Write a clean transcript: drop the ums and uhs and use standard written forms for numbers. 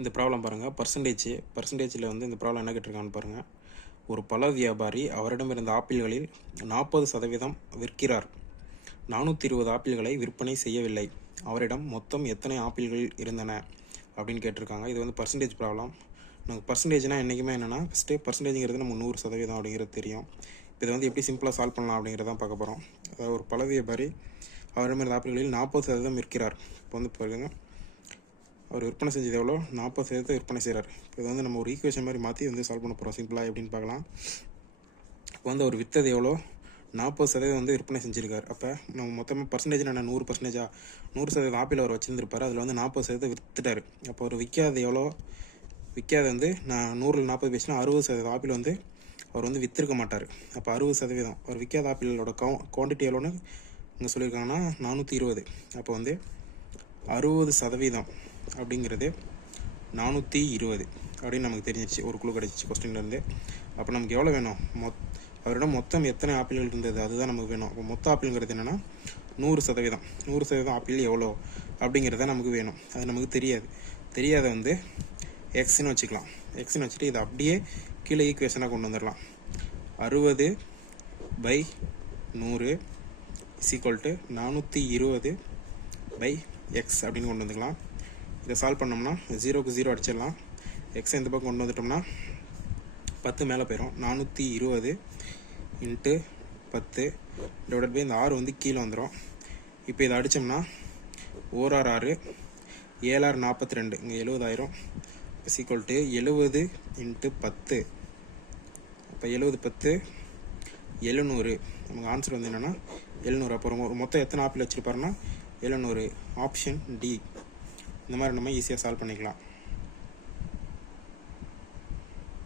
இந்த ப்ராப்ளம் பாருங்கள். பர்சன்டேஜில் வந்து இந்த ப்ராப்ளம் என்ன கேட்டிருக்கான்னு பாருங்கள். ஒரு பழ வியாபாரி அவரிடமிருந்த ஆப்பிள்களில் 40% விற்கிறார். 420 ஆப்பிள்களை விற்பனை செய்யவில்லை. அவரிடம் மொத்தம் எத்தனை ஆப்பிள்கள் இருந்தன அப்படின்னு கேட்டிருக்காங்க. இது வந்து பர்சன்டேஜ் ப்ராப்ளம். நமக்கு பர்சன்டேஜ்னால் என்றைக்குமே என்னென்னா, ஃபஸ்ட்டு பர்சன்டேஜுங்கிறது நம்ம 100% அப்படிங்கிறது தெரியும். இதை வந்து எப்படி சிம்பிளாக சால்வ் பண்ணலாம் அப்படிங்கிறதான் பார்க்க போகிறோம். அதாவது ஒரு பழ வியாபாரி அவரிடமிருந்த ஆப்பிள்களில் 40% விற்கிறார். இப்போ வந்து பாருங்க, அவர் விற்பனை செஞ்சது எவ்வளோ? 40% விற்பனை செய்கிறார். இப்போ இது வந்து நம்ம ஒரு ஈக்குவேஷன் மாதிரி மாற்றி வந்து சால்வ் பண்ண போகிறோம். சிம்பிளாக எப்படின்னு பார்க்கலாம். இப்போ வந்து அவர் விற்றது எவ்வளோ? 40% வந்து விற்பனை செஞ்சுருக்கார். அப்போ நம்ம மொத்தமாக பர்சன்டேஜ் என்ன, 100%? 100% ஆப்பிள் அவர் வச்சுருந்துருப்பார். அதில் வந்து 40% விற்றுட்டார். அப்போ அவர் விற்காது எவ்வளோ? விற்காது வந்து நான் 100ல் 40 பேசினா 60% ஆப்பிள் வந்து அவர் வந்து விற்றுருக்க மாட்டார். அப்போ 60% அவர் விற்காத ஆப்பிளோட குவான்டிட்டி எவ்வளோன்னு இங்கே சொல்லியிருக்காங்கன்னா 420. அப்போ வந்து 60% அப்படிங்கிறது 420 அப்படின்னு நமக்கு தெரிஞ்சிச்சு. ஒரு குழு கிடச்சிச்சு கொஸ்டின்லேருந்து. அப்போ நமக்கு எவ்வளோ வேணும்? அவரிடம் மொத்தம் எத்தனை ஆப்பிள்கள் இருந்தது அதுதான் நமக்கு வேணும். அப்போ மொத்த ஆப்பிள்ங்கிறது என்னென்னா 100%. 100% ஆப்பிள் எவ்வளோ அப்படிங்கிறத நமக்கு வேணும். அது நமக்கு தெரியாத வந்து எக்ஸ்ன்னு வச்சுக்கலாம். எக்ஸ்ன்னு வச்சுட்டு இதை அப்படியே கீழே ஈக்குவேஷனாக கொண்டு வந்துடலாம். 60/100 = 420/x அப்படின்னு கொண்டு வந்துக்கலாம். இதை சால்வ் பண்ணோம்னா 0க்கு 0 அடிச்சிடலாம். எக்ஸை இந்த பக்கம் கொண்டு வந்துட்டோம்னா 10 மேலே போயிடும். 420 × 10 / இந்த 6 வந்து கீழே வந்துடும். இப்போ இதை அடித்தோம்னா 1 6 6 7 6 42 இங்கே 70,000 = 70 × 10. அப்போ 70 10 700. நமக்கு ஆன்சர் வந்து என்னென்னா 700. அப்புறம் மொத்தம் எத்தனை ஆப்பிள் வச்சுருப்பாருன்னா 700. Option D. இந்த மாதிரி நம்ம ஈஸியாக சால்வ் பண்ணிக்கலாம்.